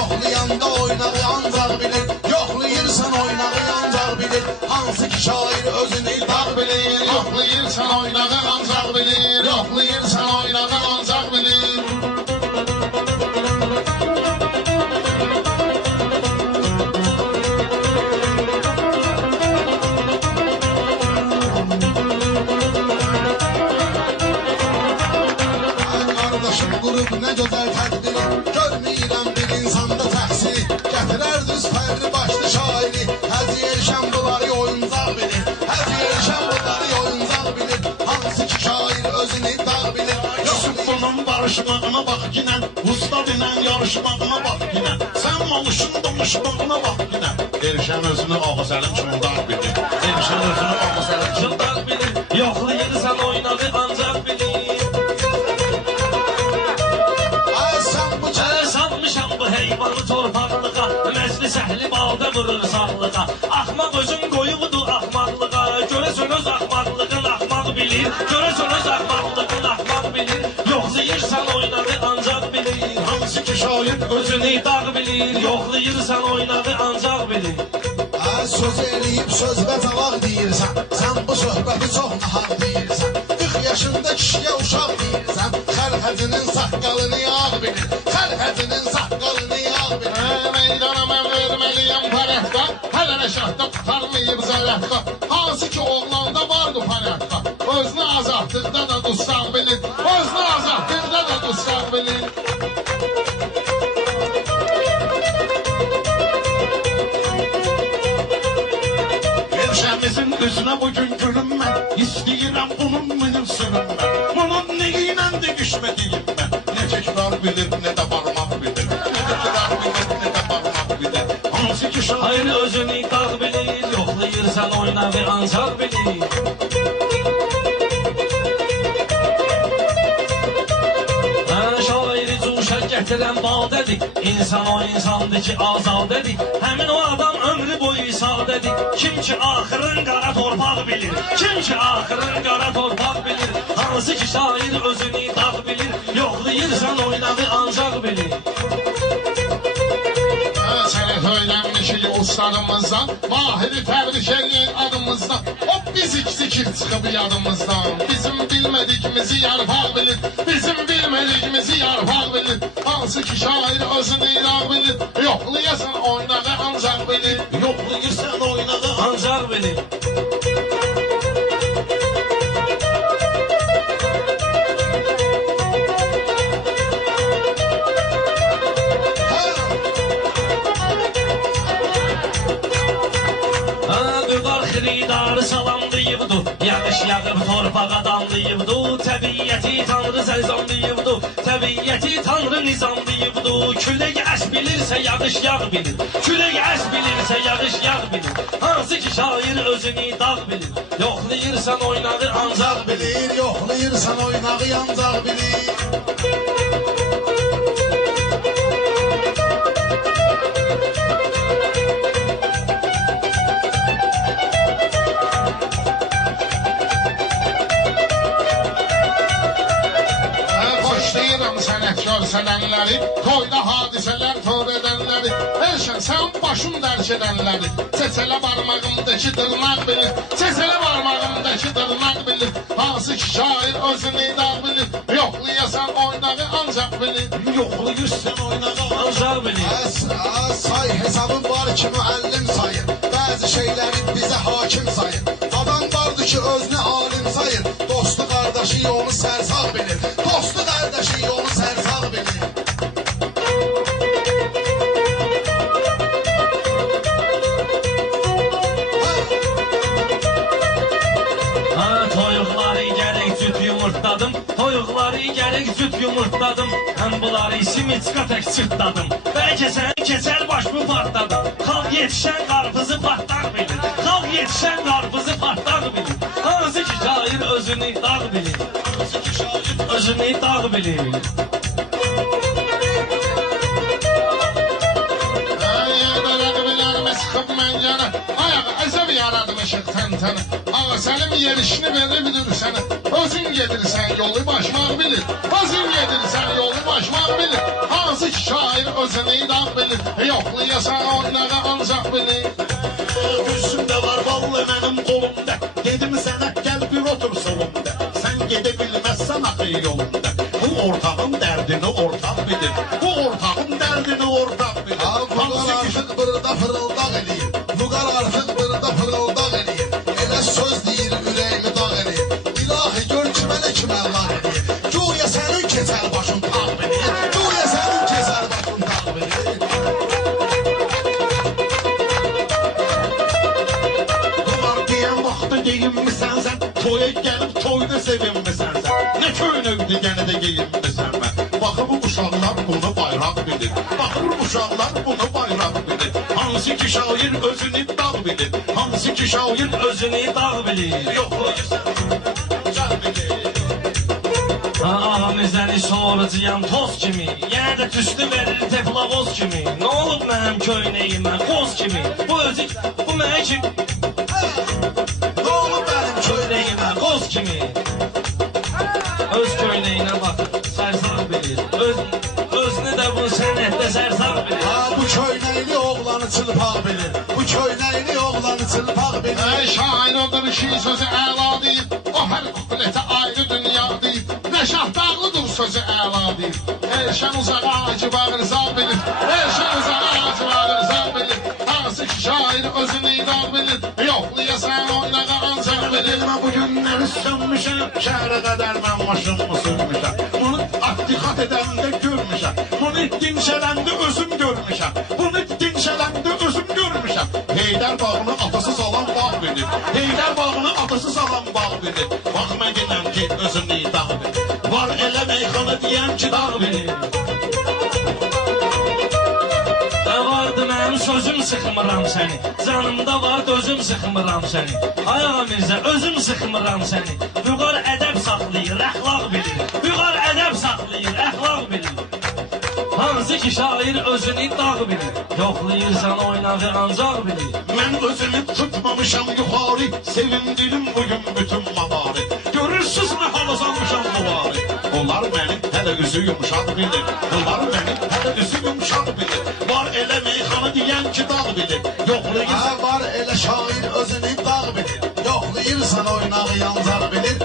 yoxlayanda oynağı ancaq bilir. Yoxlayırsan oynağı ancaq bilir. Hansı ki şair özünü dağ bilir. Yoxlayırsan oynağı ancaq bilir. Yoxlayırsan oynağı ancaq bilir. Qardaşım qurub nə gözəl tədbiri. Görməyirəm bir insanda təhsili. Gətirər düz fərli başlı şairi. Həziyyə bunları oyuncaq bilir. Həziyyə bunları oyuncaq bilir. Hansı ki şair özünü dağ bilir. Yusuf bunun barışmağına bax yine. Ustad ilə yarışmağına bax yine. Sən malışın danışmağına bax yine. Erşən özünü Ağasəlim çundaq bilir. Erşən özünü Ağasəlim çundaq bilir. Yoxlayırsan oynağı ancaq bilir. Salmışam bu heyvanı torpaqlığa. Məclis əhli balda vurur sağlığa. Axmaq özün qoyuqdur axmaqlığa. Görəsən öz axmaqlığın axmaq bilir. Görəsən öz axmaqlığın axmaq bilir. Yoxlayırsan oynağı ancaq bilir. Hansı ki şair Özünü dağ bilir. Yoxlayırsan oynağı ancaq bilir. Söz eləyib sözbə cavaq deyirsən. Sən bu söhbəti çox nahaq deyirsən. 40 yaşında kişiyə uşaq deyirsən. Xəlfətinin saqqalını yağ bilir. Xəlfətinin saqqalını yağ bilir. Meydana mən verməliyəm parətqa. Hələ rəşadda tutarmayıb zərətqa. Hansı ki oğlanda vardı parətqa. Özünü azadlıqda da dustaq bilir. Özünü azadlıqda da dustaq bilir. Erşəmizin üzünə bugün gülüm mən. İstəyirəm bunun mənim sürüm mən. Bunun neyinə degişmədiyim mən. Ne çəkrar bilir, ne də barmaq bilir. Ne çəkrar bilir, ne də barmaq bilir. Hansı ki şair Hayır özünü dağ bilir. Yoxlayırsan oynağı ancaq bilir. Şairi cuşa gətirən badədir. İnsan o insandır ki azadədir. Həmin o adam ömrü boyu sadədir. Kim ki axırın qara torpaq bilir. Kim ki axırın qara torpaq bilir. Hansı ki şair özünü dağ bilir. Yoxlayırsan oynağı ancaq bilir. Sənət öyrənmişik ustadımızdan. Mahiri təbrik eləyin adımızdan. O bizik-zikir çıxıb yadımızdan. Bizim bilmədikimizi yarpaq bilir. Bizim bilmədikimizi yarpaq bilir. Hansı ki şair özünü dağ bilir. Yoxlayasan oynağı ancaq bilir. Yoxlayırsan oynağı ancaq bilir. Xiridarı salamlayıbdı. Yağış yağıb torpağa damlayıbdı. Təbiyyəti tanrı səlzamlayıbdı. Təbiyyəti tanrı nizamlayıbdı. Külək əs bilirsə yağış yağ bilir. Külək əs bilirsə yağış yağ bilir. Hansı ki şair özünü dağ bilir. Yoxlayırsan oynağı ancaq bilir. Yoxlayırsan oynağı ancaq bilir. Sənənləri, toyda hadisələr tor edənləri. Erşən sən başım dərk edənləri. Çeçələ barmağımdakı dırnaq bilir. Çeçələ barmağımdakı dırnaq bilir. Hansı ki şair özünü dağ bilir. Yoxlayasan oynağı ancaq bilir. Yoxlayırsan oynağı ancaq bilir. Say hesabın var ki müəllim sayır. Bəzi şeyləri bizə hakim sayır. Adam vardı ki özünü alim sayır. Dostu qardaşı yolu sərsaq bilir. Dostu qardaşı yolu sərsaq bilir. Toyuqları gərək cüt yumurtladım. Mən bunları simicqa tək çırtladım. Bəlkə sən keçər başımı partladım. Xalq yetişən qarpızı partlar bilir. Xalq yetişən qarpızı partlar bilir. Hansı ki şair özünü dağ bilir. Hansı ki şair özünü dağ bilir. Sıxıb mən yana, ayağı əzəb yaradmışıq təntənə. Ağasəlim yerişini verir sənə. Özün gedirsən yolu başmaq bilir. Özün gedirsən yolu başmaq bilir. Hansı ki şair özünü dağ bilir. Yoxlayasan oynağı ancaq bilir. Gözümdə var vallahi mənim qolumda. Dedim sənə gəl bir otur solumda. Sən gedə bilməzsən axı yolunda. Bu ortağın dərdini ortaq bilir. Bu ortağın dərdini ortaq bilir. Vüqar artıq burada fırıldaq eləyir. Vüqar artıq burada fırıldaq eləyir. Elə söz deyir ürəyimi dağ eləyir. İlahi gör ki mənə kim əllah eləyir. Güya sənin keçər başın tağ bilir. Güya sənin keçər başın tağ bilir. Var deyən vaxtda geyinmisən sən. Toya gəlib toyda sevinmisən sən. Nə köynəkdi gənə də geyinmisən mən. Baxı bu uşaqlar bunu bayraq bilir. Baxı bu uşaqlar bunu bayraq bilir. Hansı ki şair özünü dağ bilir. Hansı ki şair Özünü dağ bilir. yoxlayırsan can bilir. Amizəni soracağım toz kimi. Yenə də tüstü verir teflavoz kimi. Nə olub mənim köynəyimə qoz kimi. Bu özük, bu mənə kim? Nə olub mənim Köynəyimə qoz kimi. Öz köynəyinə bax, sərsaq bilir. Özünü də bu sənətdə sərsaq bilir. Bu köynəkli oğlanı çılpaq bilir. Bu köynəkli oğlanı çılpaq bilir. Ey şair odur ki sözü əla deyib. O hər kuplete ayrı dünya deyib. Rəşah dağlıdır sözü əla deyib. Elşən uzağa acı bağırza bilir. Elşən uzağa acı bağırza bilir. Hansı ki şair özünü dağ bilir. Yoxlayasan oynağı ancaq bilir. Elmə bu günləri sönmüşəm. Şəhərə qədər mən başımı sürmüşəm. Bunu addiqat edəndə görmüşəm. Bunu dinşələndə özüm görmüşəm. Bunu dinşələndə özüm görmüşəm. Heydər bağını atası salan bağ bilir. Heydər bağını atası salan bağ bilir. Bax mən gələm ki özünü dağ bilir. Var elə meyxana deyəm ki dağ bilir. Vardı mənim sözüm sıxmıram səni. Canımda var özüm sıxmıram səni. Ay ağa Mirzə, özüm sıxmıram səni. Vüqar ədəb saxlayır, əxlaq bilir. Vüqar ədəb saxlayır, əxlaq bilir. Hansı ki şair özünü dağ bilir. Yoxlayırsan oynağı ancaq bilir. Mən özümü tutmamışam yuxarı. Sevindirim bugün bütün mavarı. Görürsüz nə hala salmışam muvarı. Onlar mənim hələ üzü yumuşaq bilir. Onlar mənim hələ üzü yumuşaq bilir. Var elə meyxana deyən ki dağ bilir. Yoxlayırsan Var elə şair özünü dağ bilir. Yoxlayırsan oynağı yancaq bilir.